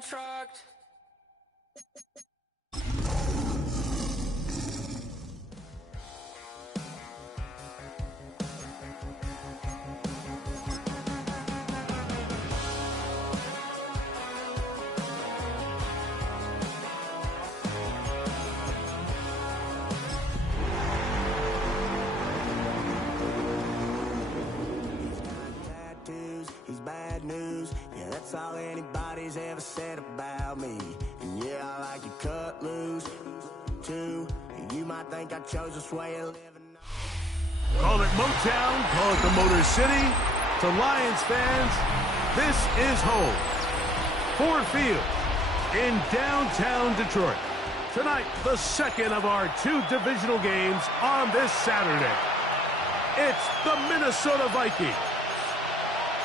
and trucked. He's bad news, yeah, that's all anybody's ever said about me. And yeah, I like you cut loose, too. You might think I chose this way of living. Call it Motown, call it the Motor City. To Lions fans, this is home. Ford Field in downtown Detroit. Tonight, the second of our two divisional games on this Saturday. It's the Minnesota Vikings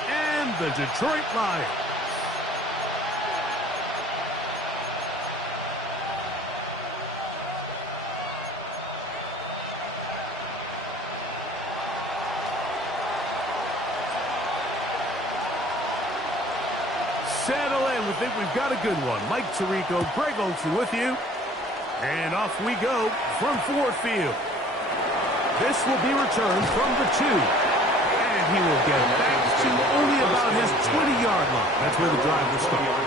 and the Detroit Lions. Settle in. We think we've got a good one. Mike Tirico, Greg Olsen with you. And off we go from Ford Field. This will be returned from the 2. And he will get it back to only about his 20-yard line. That's where the drive will start.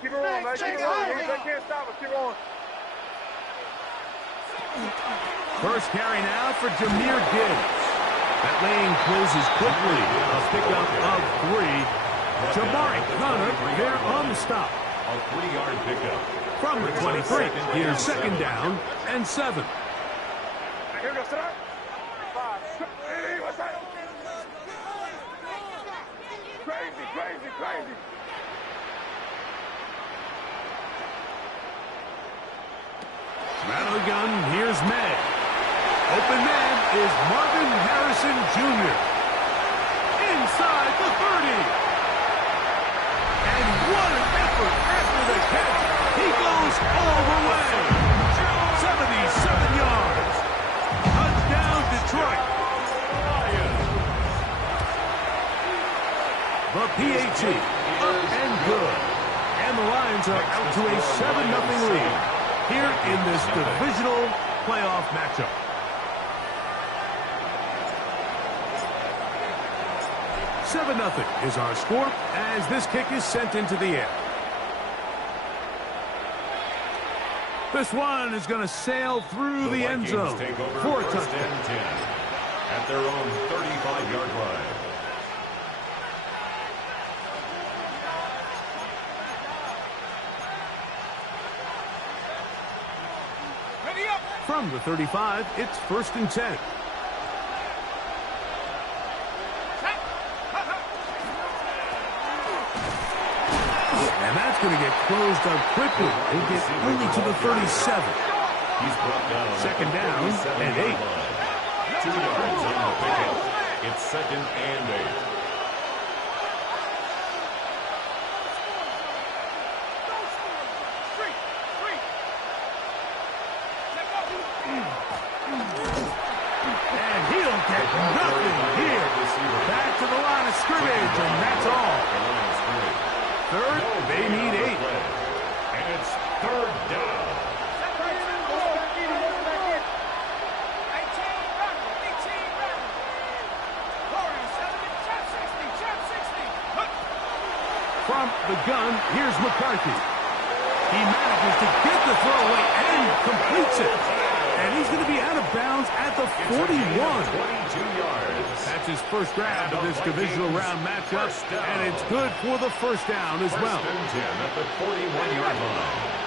Keep it rolling, man. Keep it rolling. They can't stop us. Keep rolling. First carry now for Jahmyr Gibbs. That lane closes quickly. A pickup of 3. Jabari Connor there on the stop. A 3-yard pickup. From the 23, here's second down and 7. Here we go. Sit up. 5. Hey, what's that? Crazy, crazy, crazy. Rattle gun, here's May. Open man is Marvin Harrison Jr. Inside the 30. And what an effort after the catch. He goes all the way. 77 yards. Touchdown, Detroit. The PAT, up and good. And the Lions are out to a 7-0 lead here in this divisional playoff matchup. $7-0 is our score as this kick is sent into the air. This one is going to sail through the end zone for a touchdown. 10 at their own 35-yard line. From the 35, it's 1st and 10. And that's going to get closed up quickly. He'll get only to the 37. He's brought down. Second down and 8. 2 yards on the pickup. It's 2nd and 8. Nothing here. Back to the line of scrimmage, and that's all. Third, they need 8. And it's 3rd down. From the gun, here's McCarthy. He manages to get the throw away and completes it. And he's going to be out of bounds at the 41. 22 yards. That's his first grab of this divisional round matchup, and it's good for the first down as well. 1st and 10 at the 41-yard line.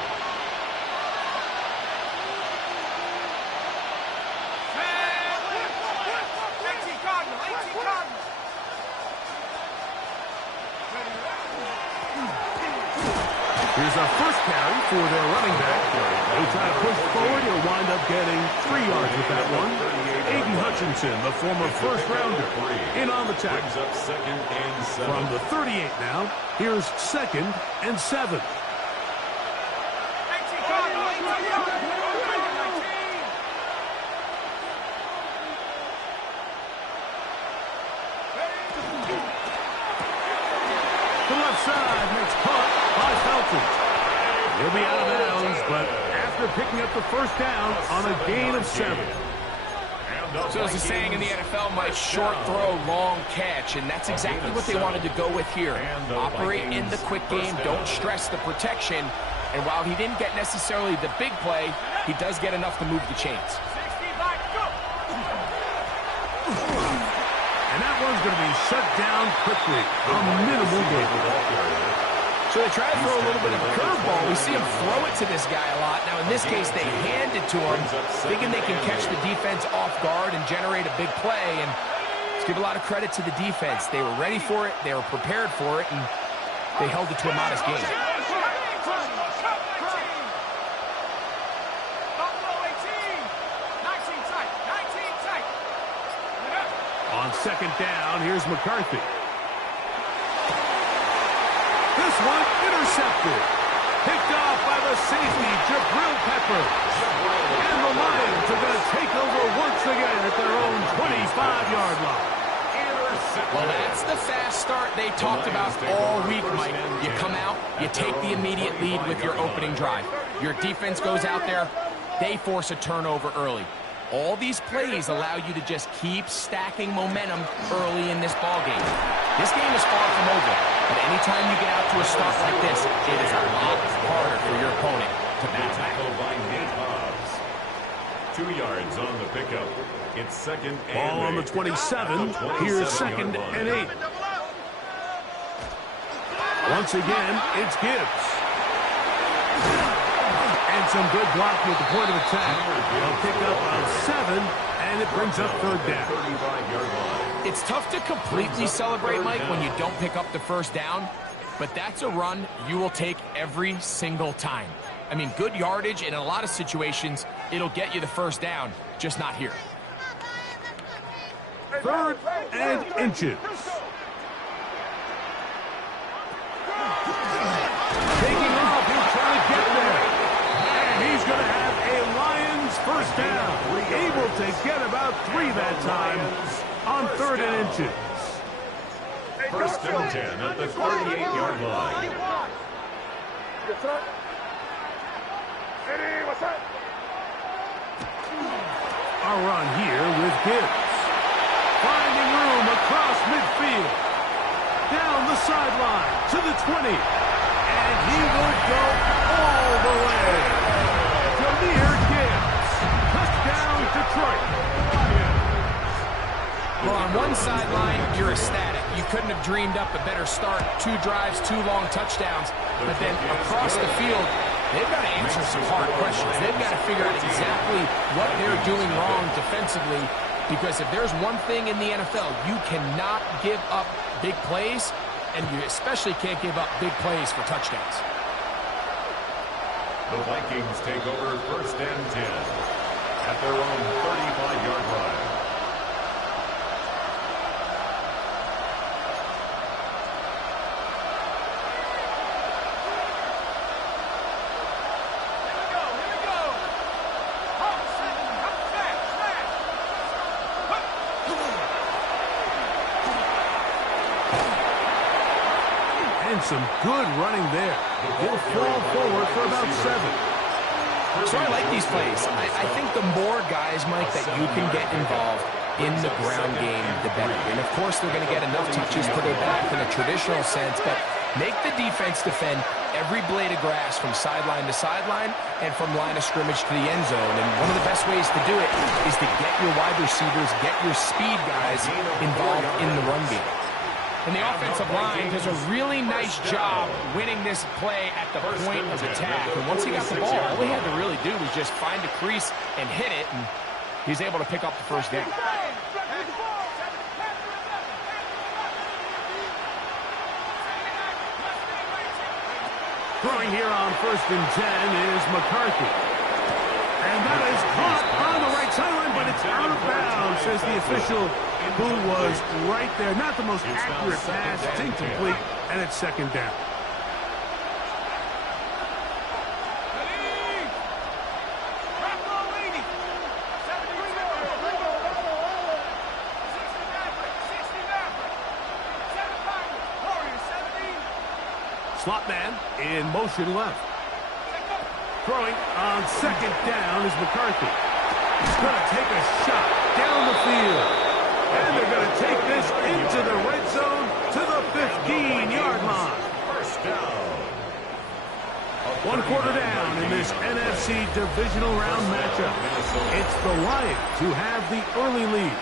Here's a first carry for their running back. They try to push forward. He'll wind up getting 3 yards with that one. Aiden Hutchinson, the former first-rounder, in on the tackle. Brings up 2nd and 7. From the 38 now, here's 2nd and 7. The left side makes caught by Felton. He'll be out of bounds, but after picking up the first down on a gain of 7. So as a saying in the NFL, Mike, short throw, long catch, and that's exactly what they wanted to go with here. Operate in the quick game, don't stress the protection, and while he didn't get necessarily the big play, he does get enough to move the chains. And that one's going to be shut down quickly. A minimal gain. So they try to throw a little bit of a curveball. We see him throw it to this guy a lot. Now, in this case, they hand it to him, thinking they can catch the defense off guard and generate a big play. And let's give a lot of credit to the defense. They were ready for it, they were prepared for it, and they held it to a modest gain. On 2nd down, here's McCarthy. This one intercepted. Picked off by the safety, Jabril Peppers. And the Lions are going to take over once again at their own 25-yard line. Well, that's the fast start they talked about all week, Mike. You come out, you take the immediate lead with your opening drive. Your defense goes out there, they force a turnover early. All these plays allow you to just keep stacking momentum early in this ballgame. This game is far from over, but anytime you get out to a start like this, it is a lot harder for your opponent to bounce back. By Nate Hobbs. 2 yards on the pickup. It's 2nd and 8. Ball on the 27. Here's 2nd and 8. Once again, it's Gibbs. And some good blocking at the point of attack. They'll pick up on 7, and it brings up 3rd down. It's tough to completely celebrate, Mike, when you don't pick up the first down, but that's a run you will take every single time. I mean, good yardage, and in a lot of situations, it'll get you the first down, just not here. 3rd and inches. Taking off, he's trying to get there. He's going to have a Lions first down. Able to get about 3 that time on 3rd and inches. 1st and 10 at the 38-yard line. A run here with Gibbs. Finding room across midfield. Down the sideline to the 20. And he will go all the way. Gibbs. Touchdown, Detroit. Well, on one sideline, you're ecstatic. You couldn't have dreamed up a better start. 2 drives, 2 long touchdowns. But then across the field, they've got to answer some hard questions. They've got to figure out exactly what they're doing wrong defensively. Because if there's one thing in the NFL, you cannot give up big plays, and you especially can't give up big plays for touchdowns. The Vikings take over 1st and 10 at their own 35-yard line. And some good running there. He'll fall forward for about 7. So I like these plays. I think the more guys, Mike, that you can get involved in the ground game, the better. And, of course, they're going to get enough touches for their back in a traditional sense, but make the defense defend every blade of grass from sideline to sideline and from line of scrimmage to the end zone. And one of the best ways to do it is to get your wide receivers, get your speed guys involved in the run game. And the offensive line does a really nice job winning this play at the point of attack. And once he got the ball, all he had to really do was just find a crease and hit it, and he's able to pick up the first down. Throwing here on 1st and 10 is McCarthy. And that is caught on the right sideline, but it's out of bounds, says the official, who was right there. Not the most accurate pass. It's incomplete, and it's 2nd down. Slot man in motion left. Throwing on 2nd down is McCarthy. He's going to take a shot down the field. And they're going to take this into the red zone to the 15-yard line. First down. 1 quarter down in this NFC divisional round matchup. It's the Lions who have the early lead.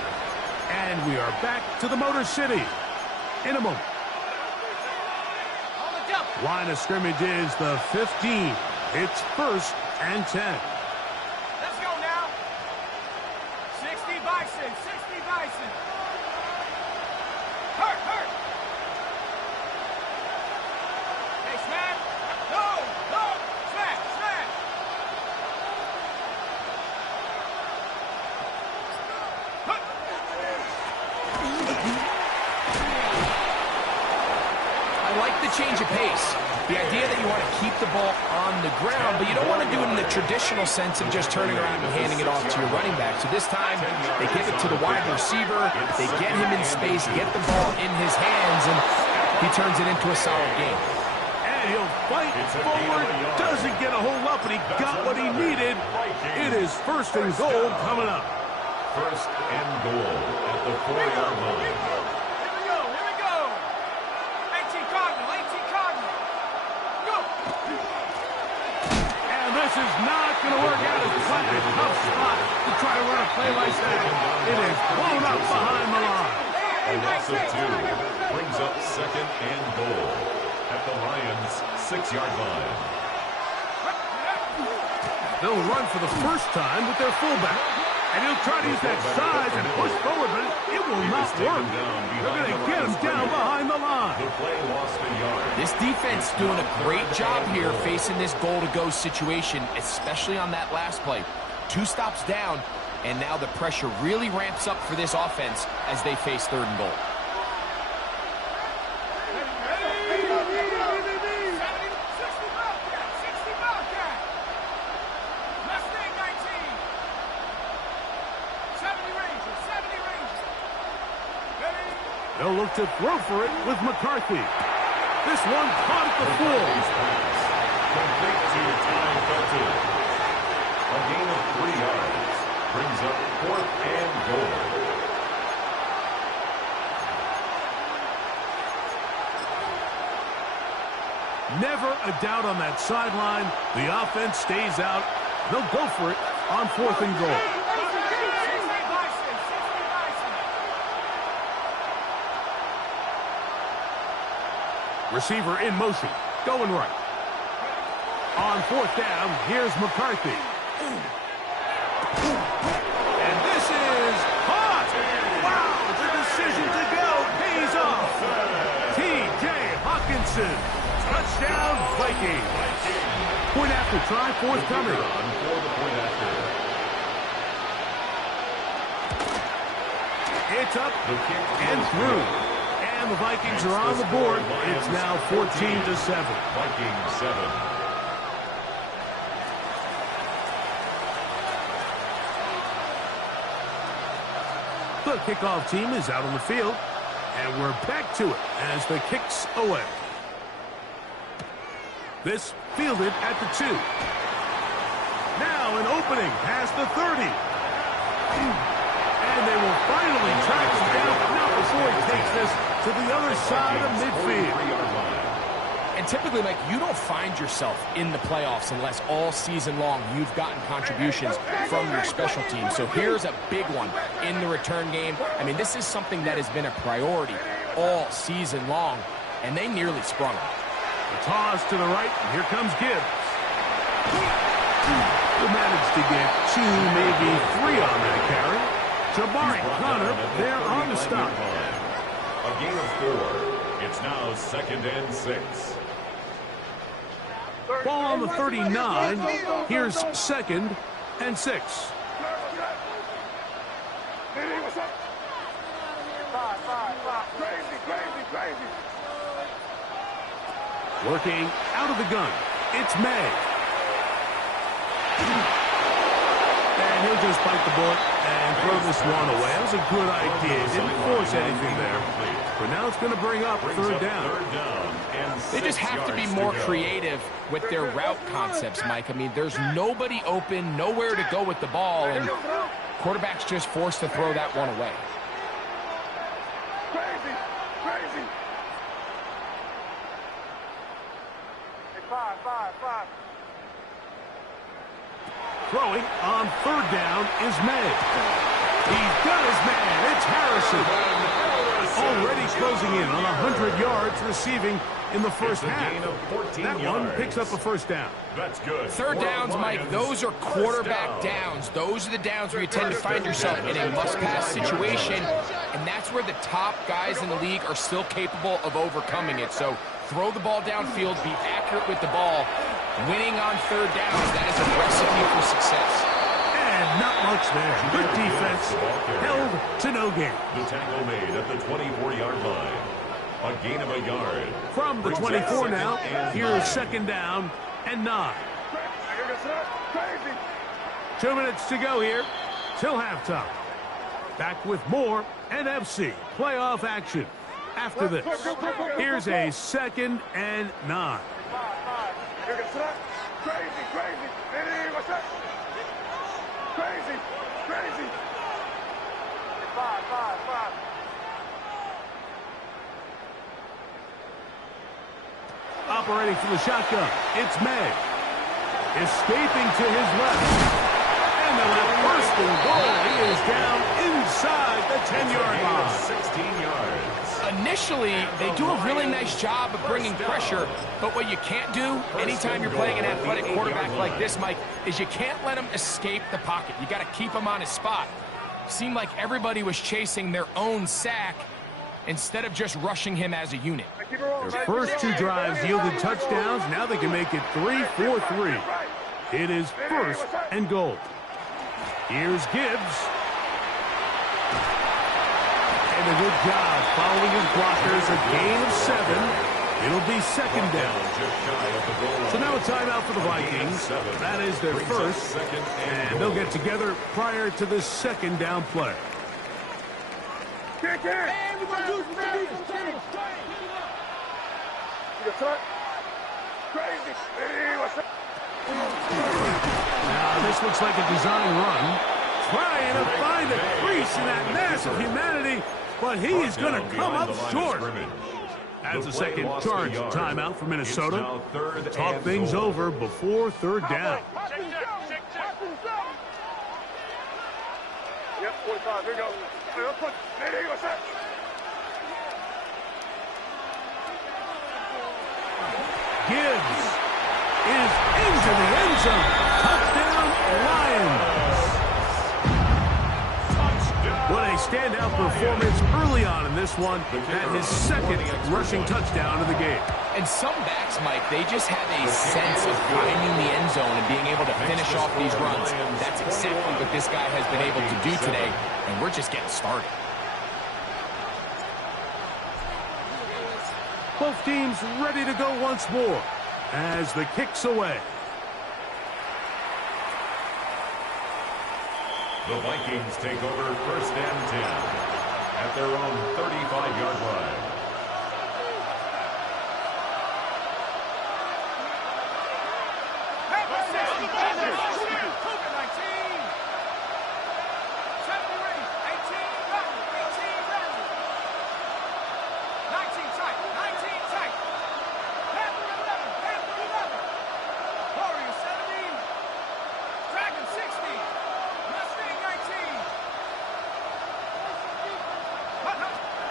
And we are back to the Motor City in a moment. Line of scrimmage is the 15. It's 1st and 10. Let's go now. 60 Bison, 60 Bison. Hurt. Hey, Smack. No, Smack. I like the change of pace. The idea that you want to keep the ball on the ground, but you don't want to do it in the traditional sense of just turning around and handing it off to your running back. So this time, they give it to the wide receiver. They get him in space, get the ball in his hands, and he turns it into a solid game. And he'll fight forward. Doesn't get a hold up, but he got what he needed. It is 1st and goal coming up. 1st and goal at the 4-yard line. Here we go. 18 Cardinal. Go. And this is not going to work out. It's quite a tough spot to try to run a play like that. It is blown up behind the line. A loss of 2 brings up 2nd and goal at the Lions' 6-yard line. They'll run for the first time with their fullback. And he'll try to use that size and push forward, but it will not work. They're going to get him down behind the line. The play lost a yard. This defense doing a great job here facing this goal-to-go situation, especially on that last play. 2 stops down, and now the pressure really ramps up for this offense as they face 3rd and goal. They'll look to throw for it with McCarthy. This one caught at the full. Complete to Ty Felton. A gain of 3 yards brings up 4th and goal. Never a doubt on that sideline. The offense stays out. They'll go for it on 4th and goal. Receiver in motion, going right. On 4th down, here's McCarthy. And this is caught! Wow, the decision to go pays off. T.J. Hawkinson, touchdown Vikings. Point after try, forthcoming. It's up and through. And the Vikings are on the board. It's now 14-7. Vikings 7. The kickoff team is out on the field. And we're back to it as the kick's away. This fielded at the 2. Now an opening past the 30. And they will finally track him down, but not before he takes this to the other side of midfield. And typically, Mike, you don't find yourself in the playoffs unless all season long you've gotten contributions from your special team. So here's a big one in the return game. I mean, this is something that has been a priority all season long, and they nearly sprung him. The toss to the right, and here comes Gibbs. He managed to get 2, maybe 3 on that carry. Jabari Connor there on the stop. A gain of 4. It's now 2nd and 6. Ball on the 39. Here's 2nd and 6. What's up? Five. Crazy. Working out of the gun. It's May. And he'll just bite the bullet and throw this one away. That was a good idea. Didn't force anything there. But now it's going to bring up 3rd down. They just have to be more creative with their route concepts, Mike. I mean, there's nobody open, nowhere to go with the ball, and quarterback's just forced to throw that one away. Crazy. Hey, five. Throwing on 3rd down is May. He's got his man. It's Harrison. Already closing in on 100 yards receiving in the first half. That one picks up a 1st down. That's good. 3rd downs, Mike, those are quarterback downs. Those are the downs where you tend to find yourself in a must-pass situation, and that's where the top guys in the league are still capable of overcoming it. So throw the ball downfield, be accurate with the ball. Winning on 3rd downs, that is a recipe for success. And not much there. Good defense. Held to no gain. The tackle made at the 24-yard line. A gain of a yard. From the 24 now, here's 2nd down and 9. 2 minutes to go here till halftime. Back with more NFC playoff action after this. Here's a 2nd and 9. Crazy. Hey, what's up? Crazy. Five. Operating from the shotgun, it's May. Escaping to his left. And the left first and goal. He is down inside the 10-yard line. 16 yards. Initially, they do a really nice job of bringing pressure, but what you can't do anytime you're playing an athletic quarterback like this, Mike, is you can't let him escape the pocket. You got to keep him on his spot. Seemed like everybody was chasing their own sack instead of just rushing him as a unit. Their first 2 drives yielded touchdowns. Now they can make it 3-4-3. It is 1st and goal. Here's Gibbs. And a good job following his blockers. A gain of 7. It'll be 2nd down. So now a timeout for the Vikings. That is their first. And they'll get together prior to this 2nd down play. Now this looks like a design run. Trying to find a crease in that mass of humanity, but he is going to come up short. That's a second charge timeout for Minnesota. Talk things over before 3rd down. Yep, 45. Here we go. Hey, what's up? Gibbs is into the end zone. Touchdown, Lions. What a standout performance early on in this one, and his 2nd rushing touchdown of the game. And some backs, Mike, they just have a sense of finding the end zone and being able to finish off these runs. That's exactly what this guy has been able to do today, and we're just getting started. Both teams ready to go once more as the kick's away. The Vikings take over 1st and 10 at their own 35-yard line.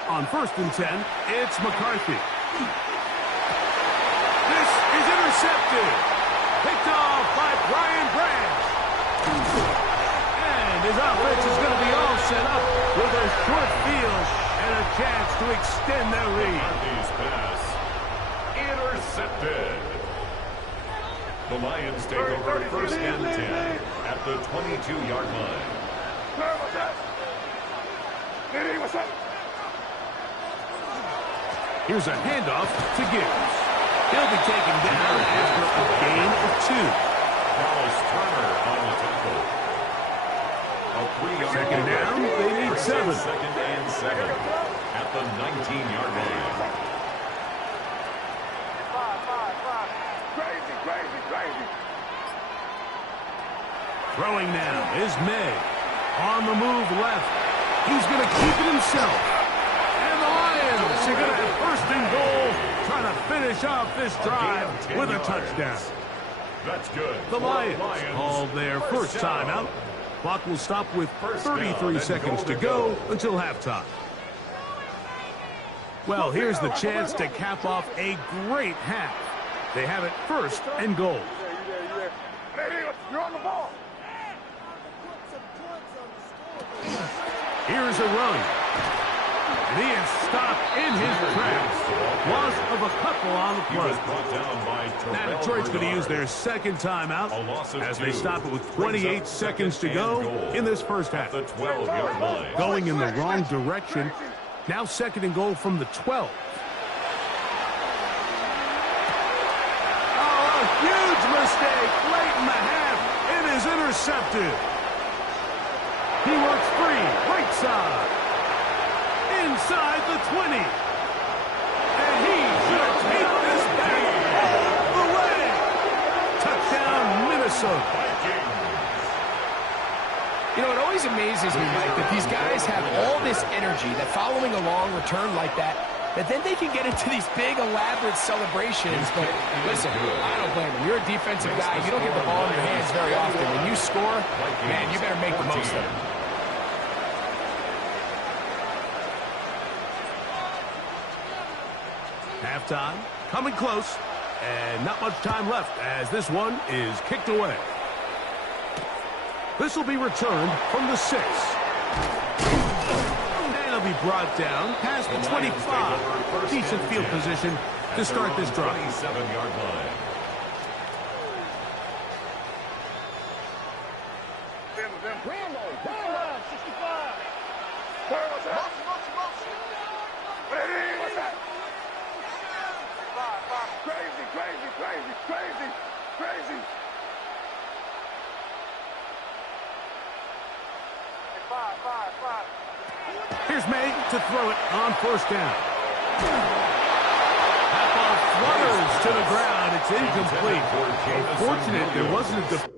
On 1st and 10, it's McCarthy. This is intercepted. Picked off by Brian Branch. And his offense is going to be all set up with a short field and a chance to extend their lead. McCarthy's pass intercepted. The Lions take over first and 10 at the 22-yard line. Here's a handoff to Gibbs. He'll be taken down after a gain of 2. Dallas Turner on the tackle. A 3-yard Second down, they need 7. Second and 7 at the 19-yard line. Throwing now is May. On the move left. He's going to keep it himself. And the Lions are going to have first and goal, trying to finish off this drive with a touchdown. That's good. The Lions called their first timeout. Clock will stop with 33 seconds to go until halftime. Well, here's the chance to cap off a great half. They have it first and goal. You're on the ball. Here's a run. And he is stopped in his tracks. Loss of a couple on the play. Now Detroit's going to use their second timeout as they stop it with 28 seconds to go in this first half. The 12-yard line. Going in the wrong direction. Now second and goal from the 12. Oh, a huge mistake late in the half. It is intercepted. He works free, right side. Inside the 20. And he's going to take this back all the way. Touchdown, Minnesota. You know, it always amazes me, Mike, that these guys have all this energy, that following a long return like that then they can get into these big, elaborate celebrations. But listen, I don't blame them. You're a defensive guy. You don't get the ball in your hands very often. When you score, man, you better make the most of it. Halftime, coming close, and not much time left as this one is kicked away. This will be returned from the 6. And it'll be brought down past the 25. Decent field position to start this drive. 27-yard line. Rambo, 65. Ready, what's that? Crazy. Here's May to throw it on first down. That ball flutters to the ground. It's incomplete. Unfortunate there wasn't a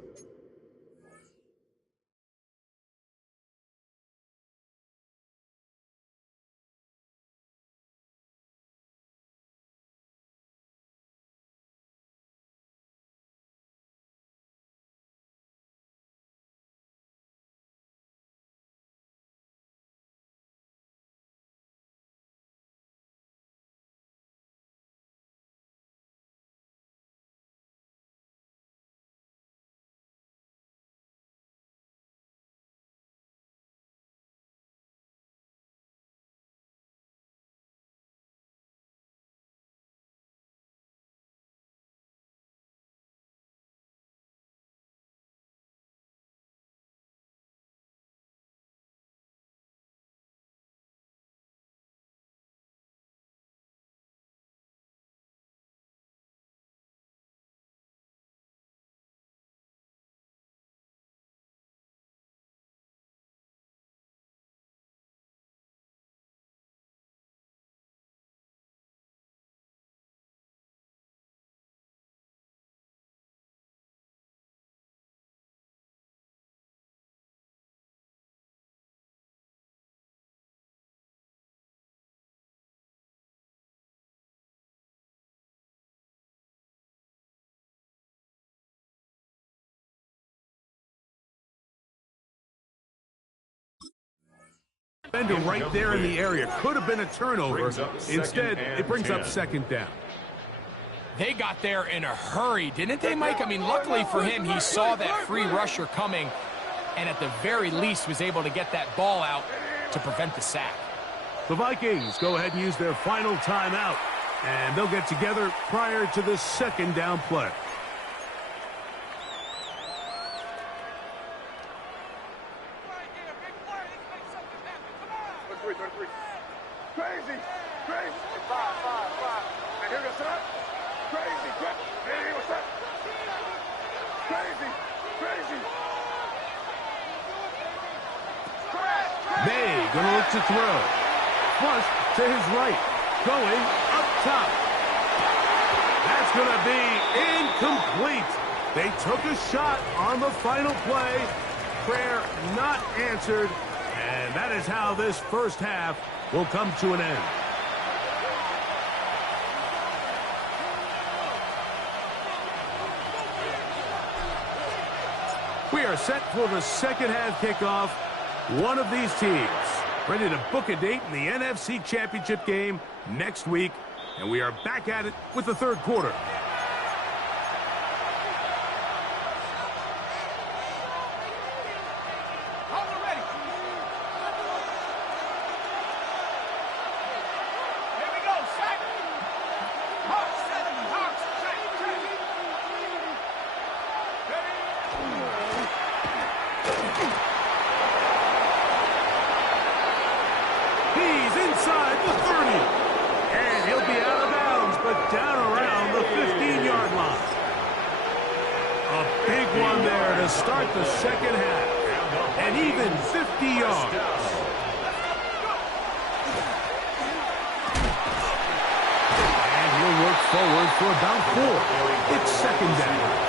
defender right there in the area. Could have been a turnover. Instead, it brings up second down. They got there in a hurry, didn't they, Mike? I mean, luckily for him, he saw that free rusher coming and at the very least was able to get that ball out to prevent the sack. The Vikings go ahead and use their final timeout, and they'll get together prior to the second down play. Here goes that. Crazy. Hey, what's that? Crazy. May gonna look to throw. Flush to his right. Going up top. That's gonna be incomplete. They took a shot on the final play. Prayer not answered. And that is how this first half will come to an end. We are set for the second half kickoff. One of these teams ready to book a date in the NFC Championship game next week. And we are back at it with the third quarter. He's inside the 30. And he'll be out of bounds, but down around the 15-yard line. A big one there to start the second half. And even 50 yards. And he'll work forward for about 4. It's second down.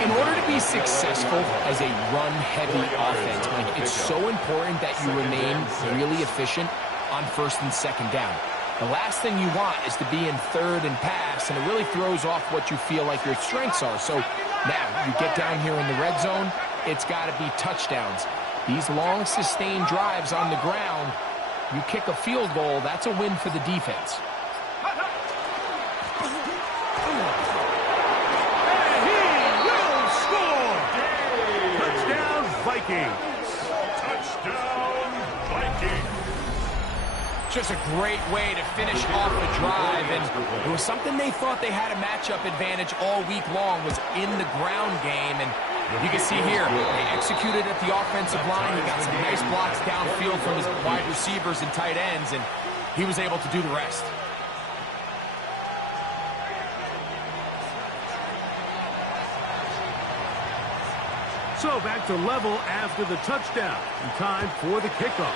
In order to be successful as a run-heavy offense, Mike, it's so important that you remain really efficient on first and second down. The last thing you want is to be in third and pass, and it really throws off what you feel like your strengths are. So now you get down here in the red zone, it's got to be touchdowns. These long, sustained drives on the ground, you kick a field goal, that's a win for the defense. Touchdown, Vikings. Just a great way to finish off the drive, and it was something they thought they had a matchup advantage all week long, was in the ground game, and you can see here, they executed at the offensive line. He got some nice blocks downfield from his wide receivers and tight ends, and he was able to do the rest. So back to level after the touchdown. In time for the kickoff.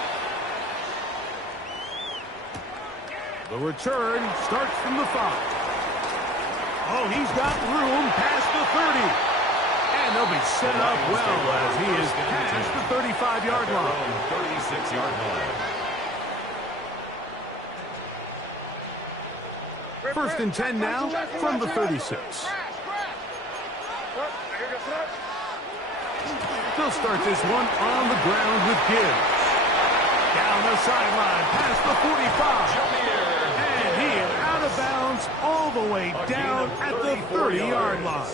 The return starts from the 5. Oh, he's got room past the 30. And they'll be set up well as he is past the 35-yard line. 36-yard line. First and 10 now from the 36. They'll start this one on the ground with Gibbs. Down the sideline, past the 45. And he is out of bounds all the way down at the 30-yard line.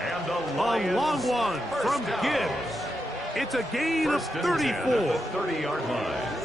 And A long one from Gibbs. It's a gain of 34. 30-yard line.